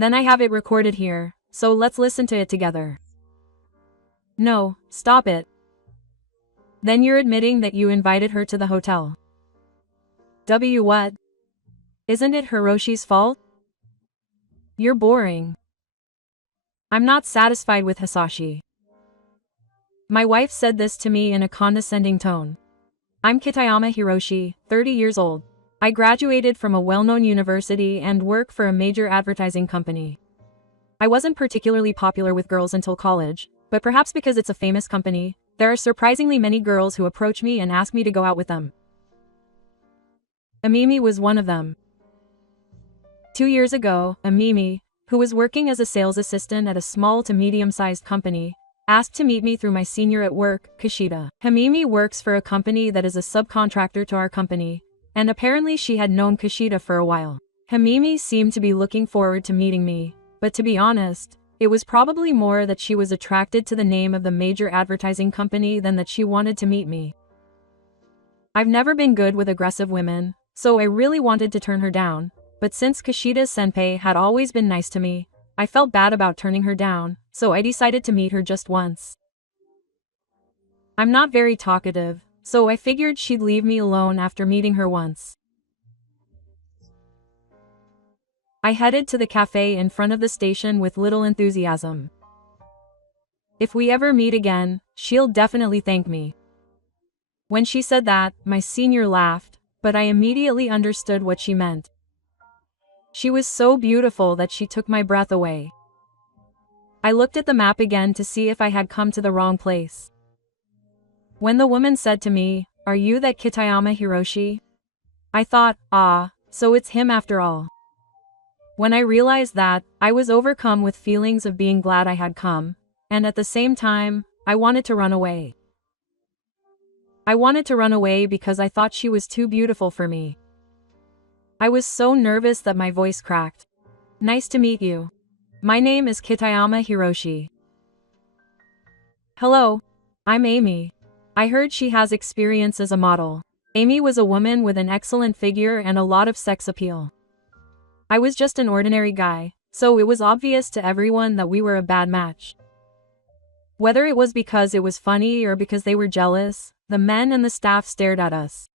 Then I have it recorded here, so let's listen to it together. No, stop it. Then you're admitting that you invited her to the hotel. What? Isn't it Hiroshi's fault? You're boring. I'm not satisfied with Hisashi. My wife said this to me in a condescending tone. I'm Kitayama Hiroshi, 30 years old. I graduated from a well-known university and work for a major advertising company. I wasn't particularly popular with girls until college, but perhaps because it's a famous company, there are surprisingly many girls who approach me and ask me to go out with them. Amimi was one of them. 2 years ago, Amimi, who was working as a sales assistant at a small to medium-sized company, asked to meet me through my senior at work, Kishida. Amimi works for a company that is a subcontractor to our company, and apparently she had known Kishida for a while. Amimi seemed to be looking forward to meeting me, but to be honest, it was probably more that she was attracted to the name of the major advertising company than that she wanted to meet me. I've never been good with aggressive women, so I really wanted to turn her down, but since Kishida's senpai had always been nice to me, I felt bad about turning her down, so I decided to meet her just once. I'm not very talkative, so I figured she'd leave me alone after meeting her once. I headed to the cafe in front of the station with little enthusiasm. If we ever meet again, she'll definitely thank me. When she said that, my senior laughed, but I immediately understood what she meant. She was so beautiful that she took my breath away. I looked at the map again to see if I had come to the wrong place. When the woman said to me, "Are you that Kitayama Hiroshi?" I thought, ah, so it's him after all. When I realized that, I was overcome with feelings of being glad I had come, and at the same time, I wanted to run away. I wanted to run away because I thought she was too beautiful for me. I was so nervous that my voice cracked. Nice to meet you. My name is Kitayama Hiroshi. Hello. I'm Amy. I heard she has experience as a model. Amy was a woman with an excellent figure and a lot of sex appeal. I was just an ordinary guy, so it was obvious to everyone that we were a bad match. Whether it was because it was funny or because they were jealous, the men and the staff stared at us.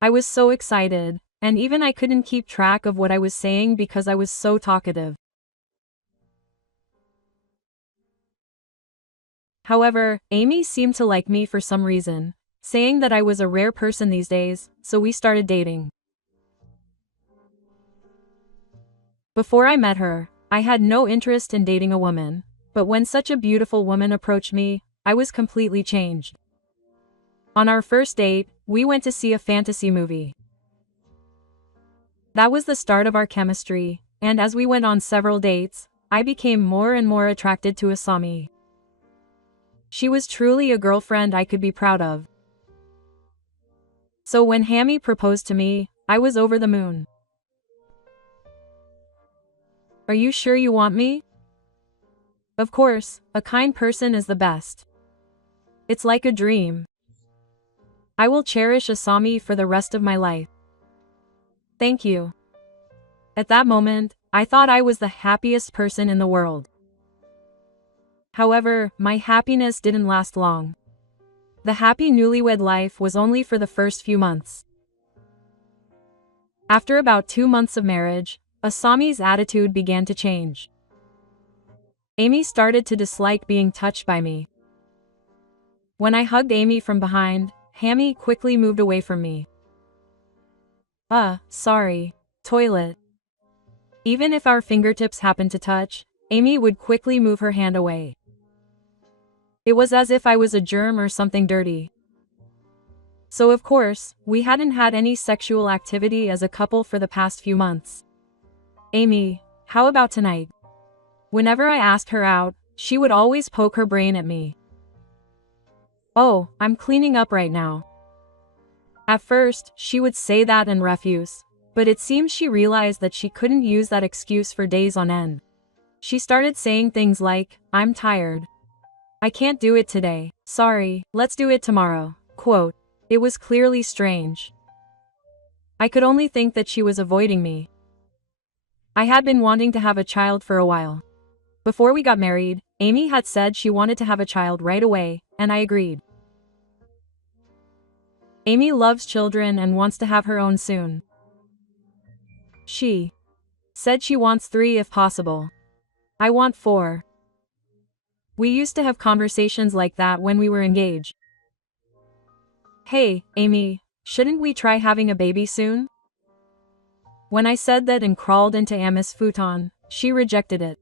I was so excited, and even I couldn't keep track of what I was saying because I was so talkative. However, Amy seemed to like me for some reason, saying that I was a rare person these days, so we started dating. Before I met her, I had no interest in dating a woman, but when such a beautiful woman approached me, I was completely changed. On our first date, we went to see a fantasy movie. That was the start of our chemistry, and as we went on several dates, I became more and more attracted to Asami. She was truly a girlfriend I could be proud of. So when Hami proposed to me, I was over the moon. Are you sure you want me? Of course, a kind person is the best. It's like a dream. I will cherish Asami for the rest of my life. Thank you. At that moment, I thought I was the happiest person in the world. However, my happiness didn't last long. The happy newlywed life was only for the first few months. After about 2 months of marriage, Asami's attitude began to change. Amy started to dislike being touched by me. When I hugged Amy from behind, Hami quickly moved away from me. Sorry. Toilet. Even if our fingertips happened to touch, Amy would quickly move her hand away. It was as if I was a germ or something dirty. So of course, we hadn't had any sexual activity as a couple for the past few months. Amy, how about tonight? Whenever I asked her out, she would always poke her brain at me. Oh, I'm cleaning up right now. At first, she would say that and refuse, but it seems she realized that she couldn't use that excuse for days on end. She started saying things like, "I'm tired. I can't do it today. Sorry, let's do it tomorrow." Quote. It was clearly strange. I could only think that she was avoiding me. I had been wanting to have a child for a while. Before we got married, Amy had said she wanted to have a child right away, and I agreed. Amy loves children and wants to have her own soon. She said she wants 3 if possible. I want 4. We used to have conversations like that when we were engaged. Hey, Amy, shouldn't we try having a baby soon? When I said that and crawled into Amy's futon, she rejected it.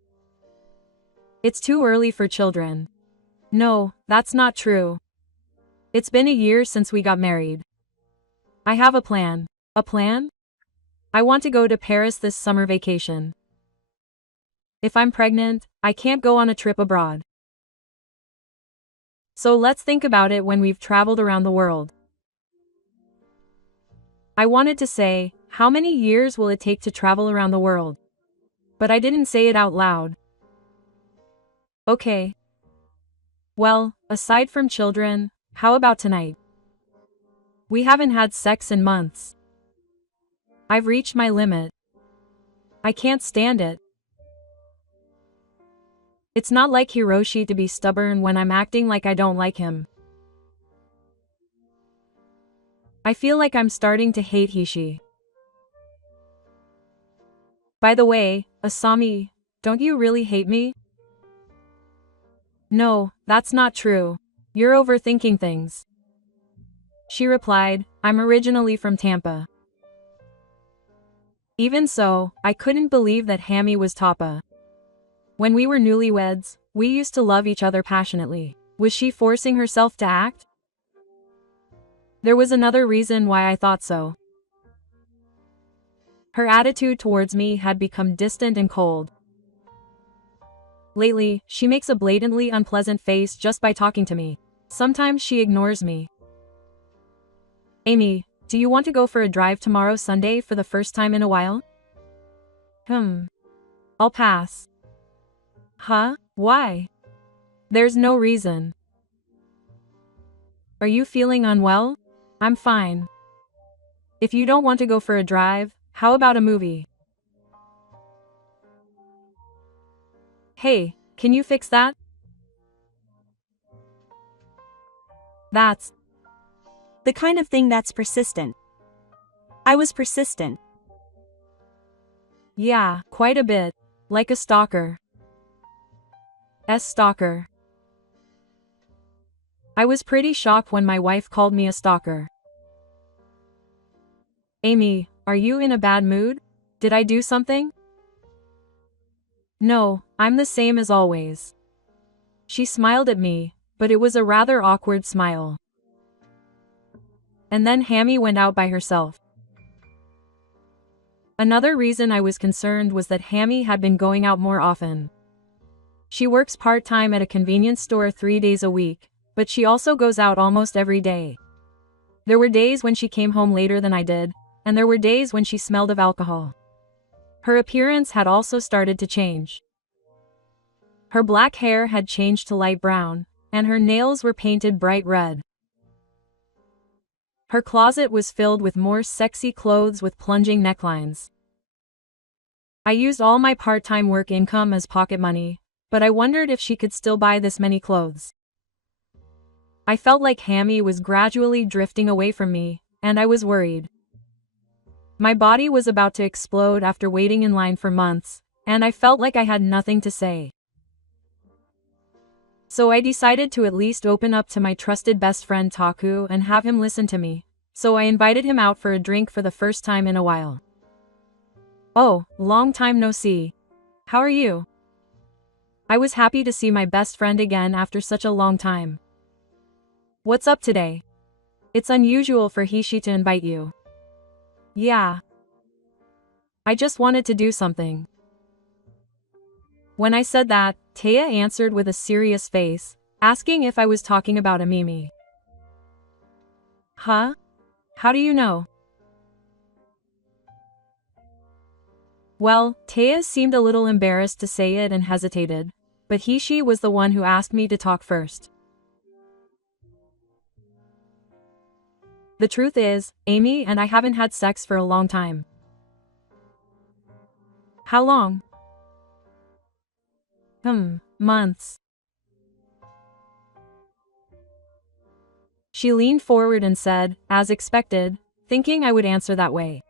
It's too early for children. No, that's not true. It's been a year since we got married. I have a plan. A plan? I want to go to Paris this summer vacation. If I'm pregnant, I can't go on a trip abroad. So let's think about it when we've traveled around the world. I wanted to say, how many years will it take to travel around the world? But I didn't say it out loud. Okay. Well, aside from children, how about tonight? We haven't had sex in months. I've reached my limit. I can't stand it. It's not like Hiroshi to be stubborn when I'm acting like I don't like him. I feel like I'm starting to hate Hishi. By the way, Asami, don't you really hate me? No, that's not true. You're overthinking things. She replied, I'm originally from Tampa. Even so, I couldn't believe that Hami was Tapa. When we were newlyweds, we used to love each other passionately. Was she forcing herself to act? There was another reason why I thought so. Her attitude towards me had become distant and cold. Lately, she makes a blatantly unpleasant face just by talking to me. Sometimes she ignores me. Amy, do you want to go for a drive tomorrow Sunday for the first time in a while? I'll pass. Huh? Why? There's no reason. Are you feeling unwell? I'm fine. If you don't want to go for a drive, how about a movie? Hey, can you fix that? That's The kind of thing that's persistent. I was persistent. Yeah, quite a bit. Like a stalker. Stalker. I was pretty shocked when my wife called me a stalker. Amy, are you in a bad mood? Did I do something? No, I'm the same as always. She smiled at me, but it was a rather awkward smile. And then Hami went out by herself. Another reason I was concerned was that Hami had been going out more often. She works part-time at a convenience store 3 days a week, but she also goes out almost every day. There were days when she came home later than I did, and there were days when she smelled of alcohol. Her appearance had also started to change. Her black hair had changed to light brown, and her nails were painted bright red. Her closet was filled with more sexy clothes with plunging necklines. I used all my part-time work income as pocket money, but I wondered if she could still buy this many clothes. I felt like Hami was gradually drifting away from me, and I was worried. My body was about to explode after waiting in line for months, and I felt like I had nothing to say. So I decided to at least open up to my trusted best friend Taku and have him listen to me, so I invited him out for a drink for the first time in a while. Oh, long time no see. How are you? I was happy to see my best friend again after such a long time. What's up today? It's unusual for Hishi to invite you. Yeah. I just wanted to do something. When I said that, Taya answered with a serious face, asking if I was talking about Amimi. Huh? How do you know? Well, Taya seemed a little embarrassed to say it and hesitated, but Hishi was the one who asked me to talk first. The truth is, Amy and I haven't had sex for a long time. How long? Months. She leaned forward and said, as expected, thinking I would answer that way.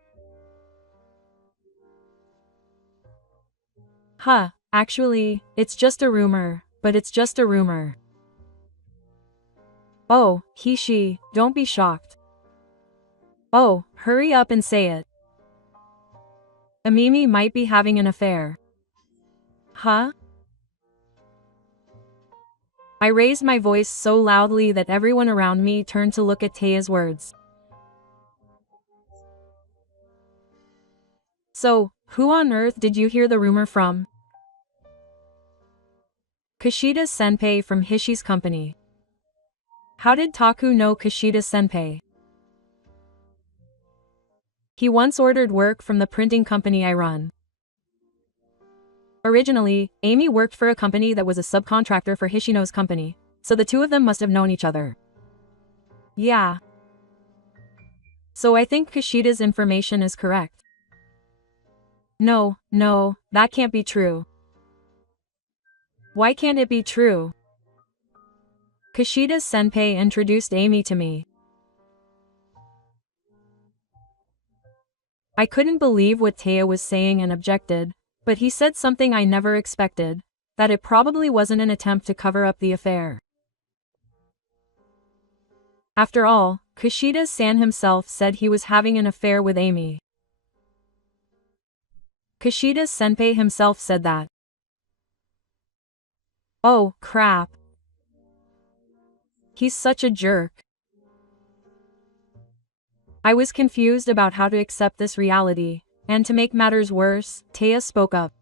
Actually, it's just a rumor, but it's just a rumor. Oh, she, don't be shocked. Oh, hurry up and say it. Mimi might be having an affair. I raised my voice so loudly that everyone around me turned to look at Taya's words. So, who on earth did you hear the rumor from? Kushida senpai from Hishi's company. How did Taku know Kushida senpai? He once ordered work from the printing company I run. Originally, Amy worked for a company that was a subcontractor for Hishino's company, so the two of them must have known each other. Yeah. So I think Kushida's information is correct. No, that can't be true. Why can't it be true? Kushida's senpai introduced Amy to me. I couldn't believe what Taya was saying and objected, but he said something I never expected, that it probably wasn't an attempt to cover up the affair. After all, Kushida-san himself said he was having an affair with Amy. Kushida's senpai himself said that. Oh, crap. He's such a jerk. I was confused about how to accept this reality, and to make matters worse, Taya spoke up.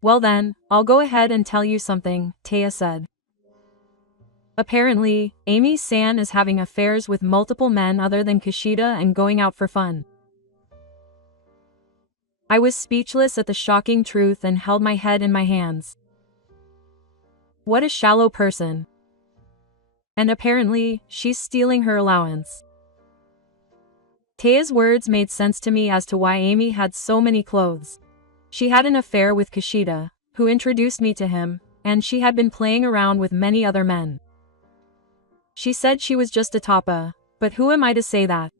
Well then, I'll go ahead and tell you something, Taya said. Apparently, Amy-san is having affairs with multiple men other than Kushida and going out for fun. I was speechless at the shocking truth and held my head in my hands. What a shallow person. And apparently, she's stealing her allowance. Taya's words made sense to me as to why Amy had so many clothes. She had an affair with Kushida, who introduced me to him, and she had been playing around with many other men. She said she was just a toppa, but who am I to say that?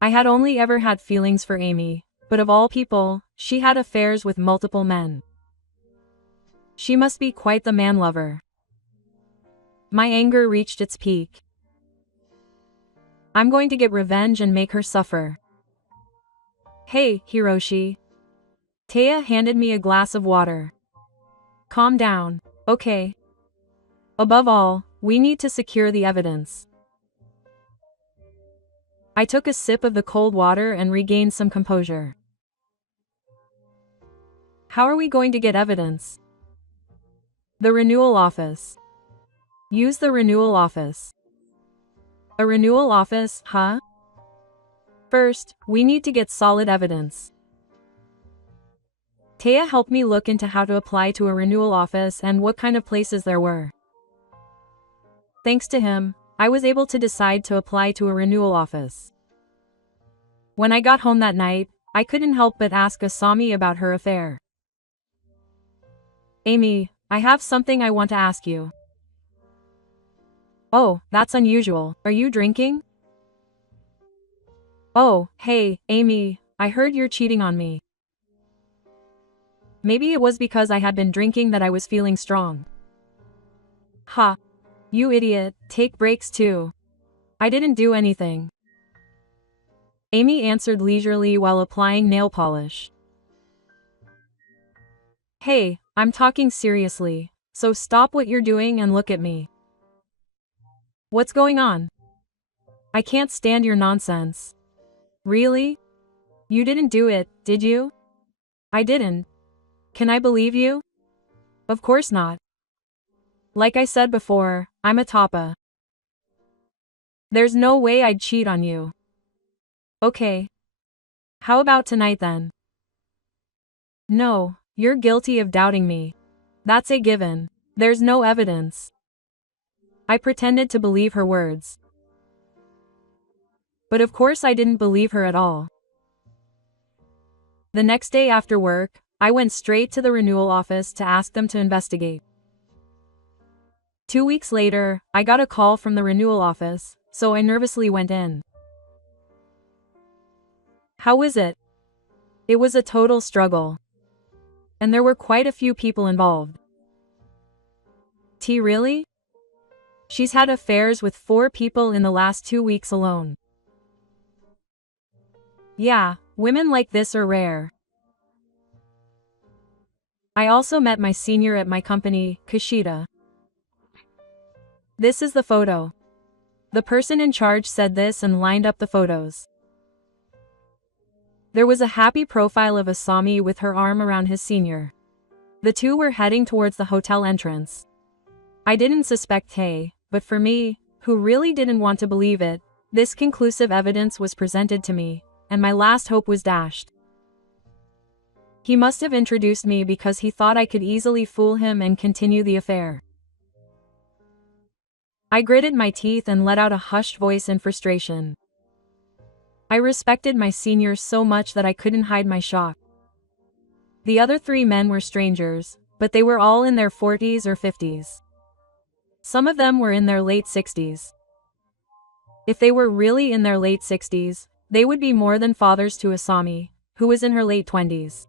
I had only ever had feelings for Amy, but of all people, she had affairs with multiple men. She must be quite the man-lover. My anger reached its peak. I'm going to get revenge and make her suffer. Hey, Hiroshi. Taya handed me a glass of water. Calm down, okay? Above all, we need to secure the evidence. I took a sip of the cold water and regained some composure. How are we going to get evidence? The renewal office. Use the renewal office. A renewal office, huh? First, we need to get solid evidence. Taya helped me look into how to apply to a renewal office and what kind of places there were. Thanks to him, I was able to decide to apply to a renewal office. When I got home that night, I couldn't help but ask Asami about her affair. Amy, I have something I want to ask you. Oh, that's unusual. Are you drinking? Oh, hey, Amy, I heard you're cheating on me. Maybe it was because I had been drinking that I was feeling strong. Ha. You idiot, take breaks too. I didn't do anything. Amy answered leisurely while applying nail polish. Hey, I'm talking seriously, so stop what you're doing and look at me. What's going on? I can't stand your nonsense. Really? You didn't do it, did you? I didn't. Can I believe you? Of course not. Like I said before, I'm a toppa. There's no way I'd cheat on you. Okay. How about tonight then? No, you're guilty of doubting me. That's a given. There's no evidence. I pretended to believe her words. But of course I didn't believe her at all. The next day after work, I went straight to the renewal office to ask them to investigate. 2 weeks later, I got a call from the renewal office, so I nervously went in. How is it? It was a total struggle. And there were quite a few people involved. T really? She's had affairs with 4 people in the last 2 weeks alone. Yeah, women like this are rare. I also met my senior at my company, Kushida. This is the photo. The person in charge said this and lined up the photos. There was a happy profile of Asami with her arm around his senior. The two were heading towards the hotel entrance. I didn't suspect Tay, but for me, who really didn't want to believe it, this conclusive evidence was presented to me, and my last hope was dashed. He must have introduced me because he thought I could easily fool him and continue the affair. I gritted my teeth and let out a hushed voice in frustration. I respected my senior so much that I couldn't hide my shock. The other 3 men were strangers, but they were all in their 40s or 50s. Some of them were in their late 60s. If they were really in their late 60s, they would be more than fathers to Asami, who was in her late 20s.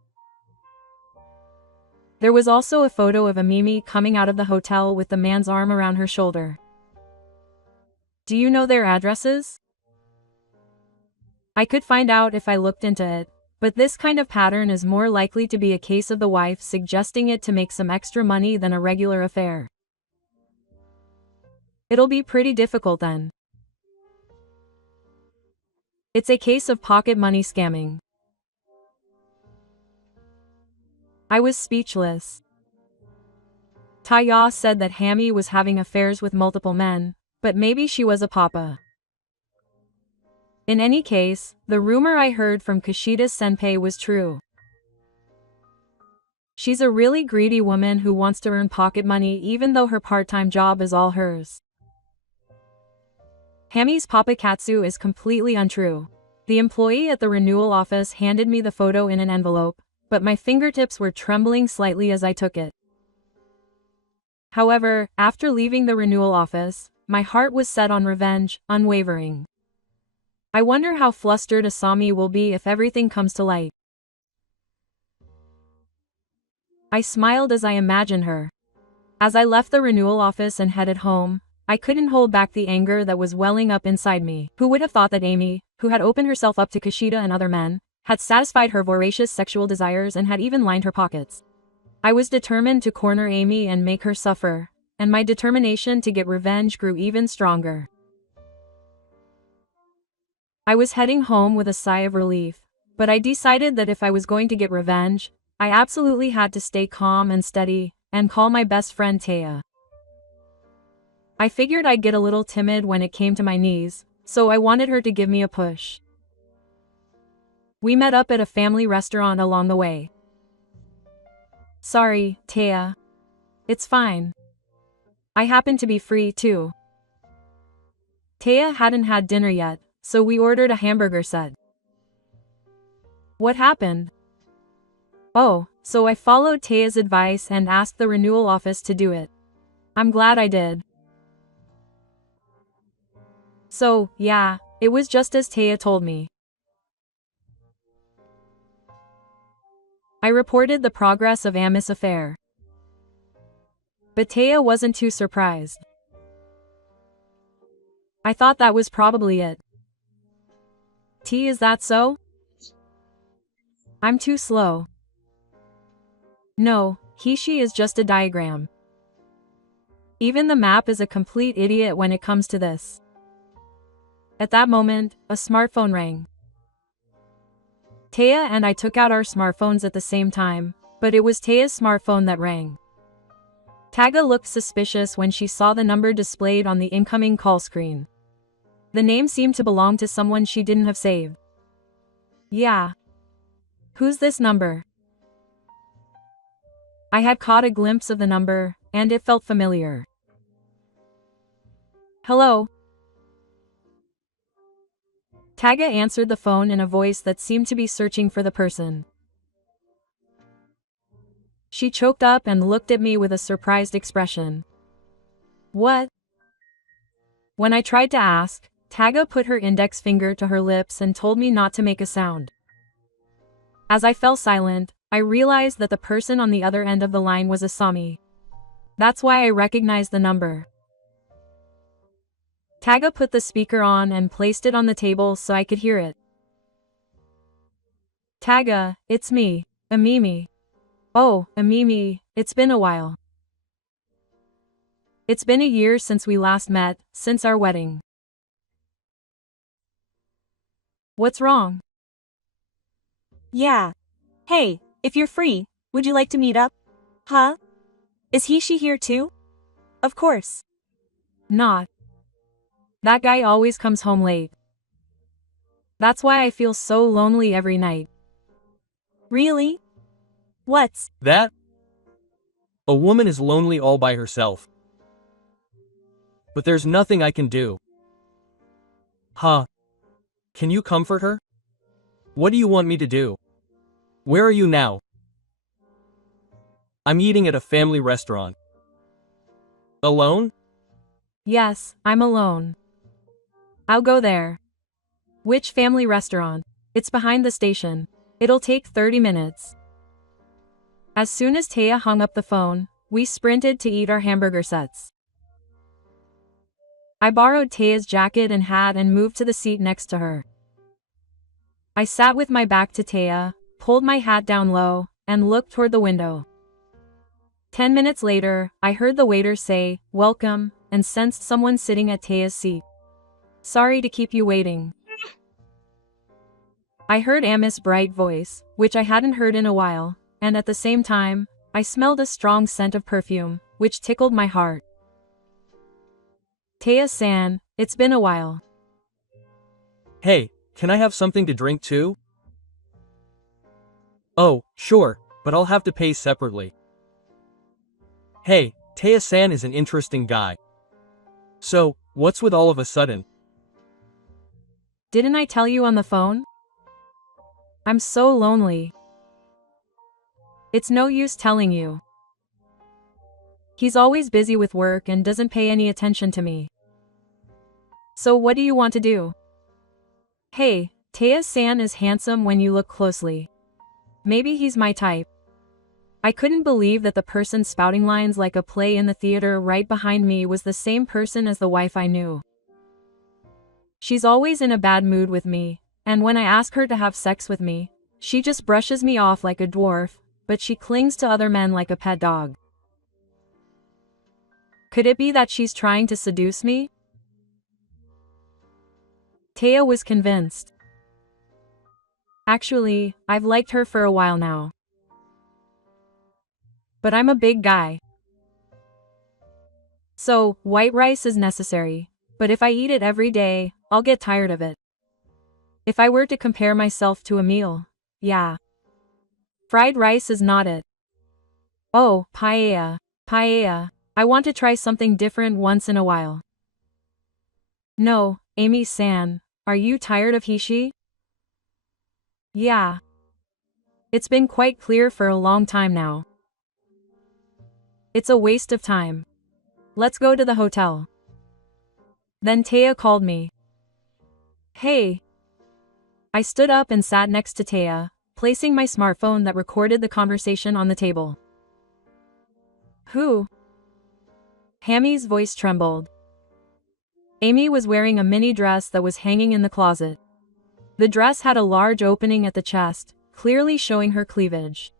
There was also a photo of Amimi coming out of the hotel with the man's arm around her shoulder. Do you know their addresses? I could find out if I looked into it, but this kind of pattern is more likely to be a case of the wife suggesting it to make some extra money than a regular affair. It'll be pretty difficult then. It's a case of pocket money scamming. I was speechless. Taya said that Hami was having affairs with multiple men, but maybe she was a papa. In any case, the rumor I heard from Kushida's senpai was true. She's a really greedy woman who wants to earn pocket money even though her part-time job is all hers. Hami's papakatsu is completely untrue. The employee at the renewal office handed me the photo in an envelope, but my fingertips were trembling slightly as I took it. However, after leaving the renewal office, my heart was set on revenge, unwavering. I wonder how flustered Asami will be if everything comes to light. I smiled as I imagined her. As I left the renewal office and headed home, I couldn't hold back the anger that was welling up inside me. Who would have thought that Amy, who had opened herself up to Kushida and other men, had satisfied her voracious sexual desires and had even lined her pockets? I was determined to corner Amy and make her suffer, and my determination to get revenge grew even stronger. I was heading home with a sigh of relief, but I decided that if I was going to get revenge, I absolutely had to stay calm and steady, and call my best friend Taya. I figured I'd get a little timid when it came to my knees, so I wanted her to give me a push. We met up at a family restaurant along the way. Sorry, Taya. It's fine. I happen to be free too. Taya hadn't had dinner yet, so we ordered a hamburger set. What happened? Oh, so I followed Taya's advice and asked the renewal office to do it. I'm glad I did. So, yeah, it was just as Taya told me. I reported the progress of Ami's affair. But Taya wasn't too surprised. I thought that was probably it. T, is that so? I'm too slow. No, she is just a diagram. Even the map is a complete idiot when it comes to this. At that moment, a smartphone rang. Taya and I took out our smartphones at the same time, but it was Taya's smartphone that rang. Taga looked suspicious when she saw the number displayed on the incoming call screen. The name seemed to belong to someone she didn't have saved. Yeah. Who's this number? I had caught a glimpse of the number, and it felt familiar. Hello? Taga answered the phone in a voice that seemed to be searching for the person. She choked up and looked at me with a surprised expression. What? When I tried to ask, Taga put her index finger to her lips and told me not to make a sound. As I fell silent, I realized that the person on the other end of the line was Asami. That's why I recognized the number. Taga put the speaker on and placed it on the table so I could hear it. Taga, it's me, Amimi. Oh, Amimi, it's been a while. It's been a year since we last met, since our wedding. What's wrong? Yeah. Hey, if you're free, would you like to meet up? Huh? Is she here too? Of course. Not. That guy always comes home late. That's why I feel so lonely every night. Really? What's that? A woman is lonely all by herself. But there's nothing I can do. Huh? Can you comfort her? What do you want me to do? Where are you now? I'm eating at a family restaurant. Alone? Yes, I'm alone. I'll go there. Which family restaurant? It's behind the station. It'll take 30 minutes. As soon as Taya hung up the phone, we sprinted to eat our hamburger sets. I borrowed Taya's jacket and hat and moved to the seat next to her. I sat with my back to Taya, pulled my hat down low, and looked toward the window. 10 minutes later, I heard the waiter say, "Welcome," and sensed someone sitting at Taya's seat. "Sorry to keep you waiting." I heard Ami's bright voice, which I hadn't heard in a while, and at the same time, I smelled a strong scent of perfume, which tickled my heart. Taya-san, it's been a while. Hey, can I have something to drink too? Oh, sure, but I'll have to pay separately. Hey, Taya-san is an interesting guy. So, what's with all of a sudden? Didn't I tell you on the phone? I'm so lonely. It's no use telling you. He's always busy with work and doesn't pay any attention to me. So what do you want to do? Hey, Taya-san is handsome when you look closely. Maybe he's my type. I couldn't believe that the person spouting lines like a play in the theater right behind me was the same person as the wife I knew. She's always in a bad mood with me, and when I ask her to have sex with me, she just brushes me off like a dwarf, but she clings to other men like a pet dog. Could it be that she's trying to seduce me? Taya was convinced. Actually, I've liked her for a while now. But I'm a big guy. So, white rice is necessary, but if I eat it every day, I'll get tired of it. If I were to compare myself to a meal, yeah. Fried rice is not it. Oh, paella, paella. I want to try something different once in a while. No, Amy-san, are you tired of he-she? Yeah. It's been quite clear for a long time now. It's a waste of time. Let's go to the hotel. Then Taya called me. Hey. I stood up and sat next to Taya, placing my smartphone that recorded the conversation on the table. Who? Hammy's voice trembled. Amy was wearing a mini dress that was hanging in the closet. The dress had a large opening at the chest, clearly showing her cleavage.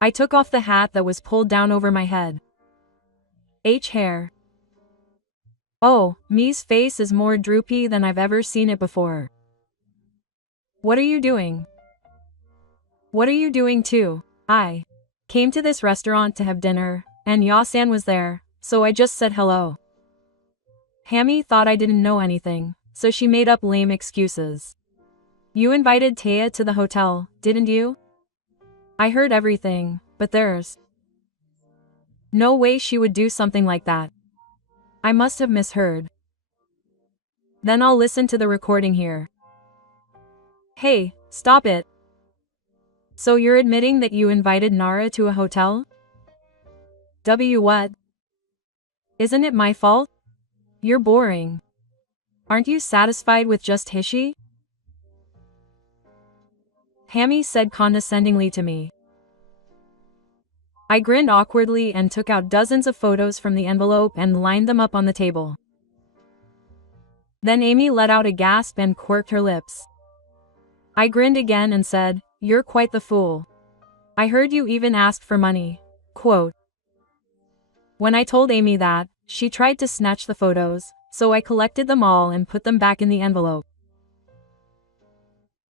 I took off the hat that was pulled down over my head. Hair. Oh, Mi's face is more droopy than I've ever seen it before. What are you doing? What are you doing too? I came to this restaurant to have dinner, and Ya-san was there, so I just said hello. Hammy thought I didn't know anything, so she made up lame excuses. You invited Taya to the hotel, didn't you? I heard everything, but there's no way she would do something like that. I must have misheard. Then I'll listen to the recording here. Hey, stop it. So you're admitting that you invited Nara to a hotel? What? Isn't it my fault? You're boring. Aren't you satisfied with just Hishi? Hammy said condescendingly to me. I grinned awkwardly and took out dozens of photos from the envelope and lined them up on the table. Then Amy let out a gasp and quirked her lips. I grinned again and said, "You're quite the fool. I heard you even asked for money." Quote. When I told Amy that, she tried to snatch the photos, so I collected them all and put them back in the envelope.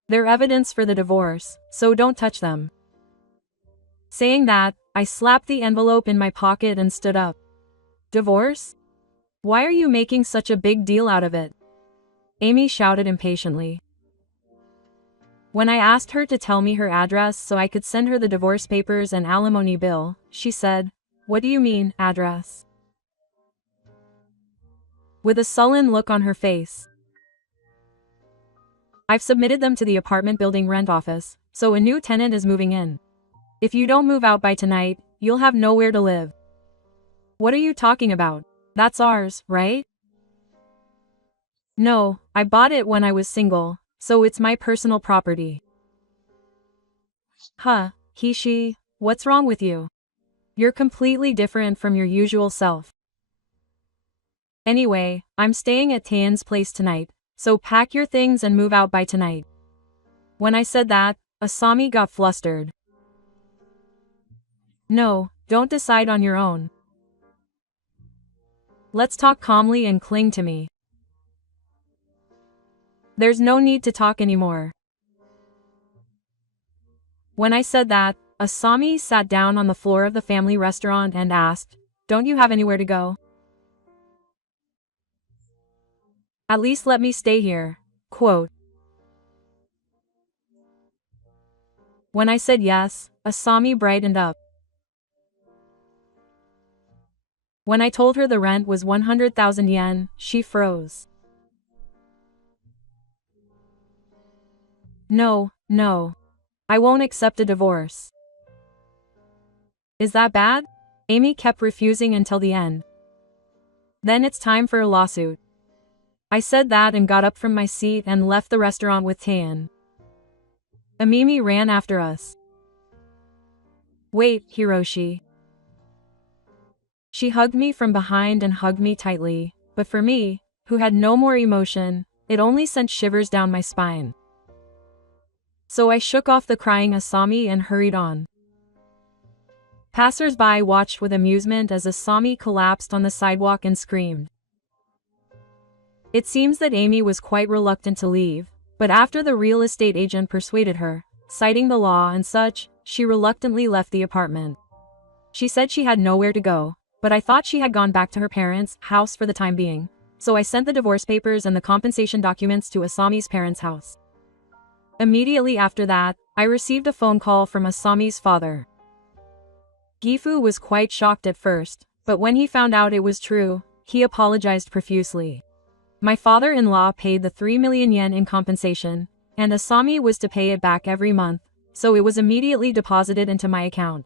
They're evidence for the divorce, so don't touch them. Saying that, I slapped the envelope in my pocket and stood up. Divorce? Why are you making such a big deal out of it? Amy shouted impatiently. When I asked her to tell me her address so I could send her the divorce papers and alimony bill, she said, "What do you mean, address?" With a sullen look on her face. I've submitted them to the apartment building rent office, so a new tenant is moving in. If you don't move out by tonight, you'll have nowhere to live. What are you talking about? That's ours, right? No, I bought it when I was single, so it's my personal property. Huh, Hishi, what's wrong with you? You're completely different from your usual self. Anyway, I'm staying at Taeyeon's place tonight, so pack your things and move out by tonight. When I said that, Asami got flustered. No, don't decide on your own. Let's talk calmly and cling to me. There's no need to talk anymore. When I said that, Asami sat down on the floor of the family restaurant and asked, "Don't you have anywhere to go? At least let me stay here." Quote. When I said yes, Asami brightened up. When I told her the rent was 100,000 yen, she froze. No, I won't accept a divorce. Is that bad? Amy kept refusing until the end. Then it's time for a lawsuit. I said that and got up from my seat and left the restaurant with Taeyeon. Amimi ran after us. Wait, Hiroshi. She hugged me from behind and hugged me tightly, but for me, who had no more emotion, it only sent shivers down my spine. So I shook off the crying Asami and hurried on. Passers-by watched with amusement as Asami collapsed on the sidewalk and screamed. It seems that Amy was quite reluctant to leave, but after the real estate agent persuaded her, citing the law and such, she reluctantly left the apartment. She said she had nowhere to go, but I thought she had gone back to her parents' house for the time being, so I sent the divorce papers and the compensation documents to Asami's parents' house. Immediately after that, I received a phone call from Asami's father. Gifu was quite shocked at first, but when he found out it was true, he apologized profusely. My father-in-law paid the 3 million yen in compensation, and Asami was to pay it back every month, so it was immediately deposited into my account.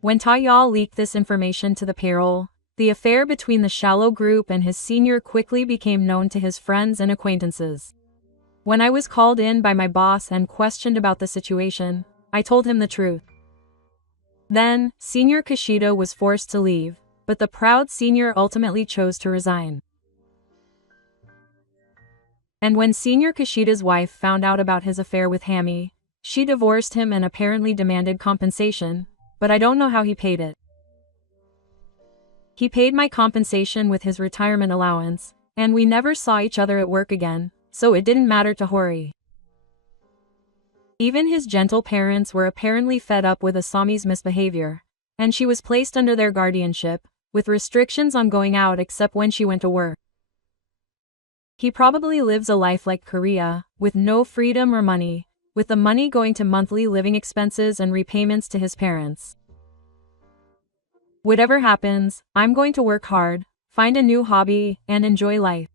When Taeyal leaked this information to the payroll, the affair between the shallow group and his senior quickly became known to his friends and acquaintances. When I was called in by my boss and questioned about the situation, I told him the truth. Then, Senior Kishida was forced to leave, but the proud senior ultimately chose to resign. And when Senior Kishida's wife found out about his affair with Hammy, she divorced him and apparently demanded compensation, but I don't know how he paid it. He paid my compensation with his retirement allowance, and we never saw each other at work again, so it didn't matter to Hori. Even his gentle parents were apparently fed up with Asami's misbehavior, and she was placed under their guardianship, with restrictions on going out except when she went to work. He probably lives a life like Korea, with no freedom or money, with the money going to monthly living expenses and repayments to his parents. Whatever happens, I'm going to work hard, find a new hobby, and enjoy life.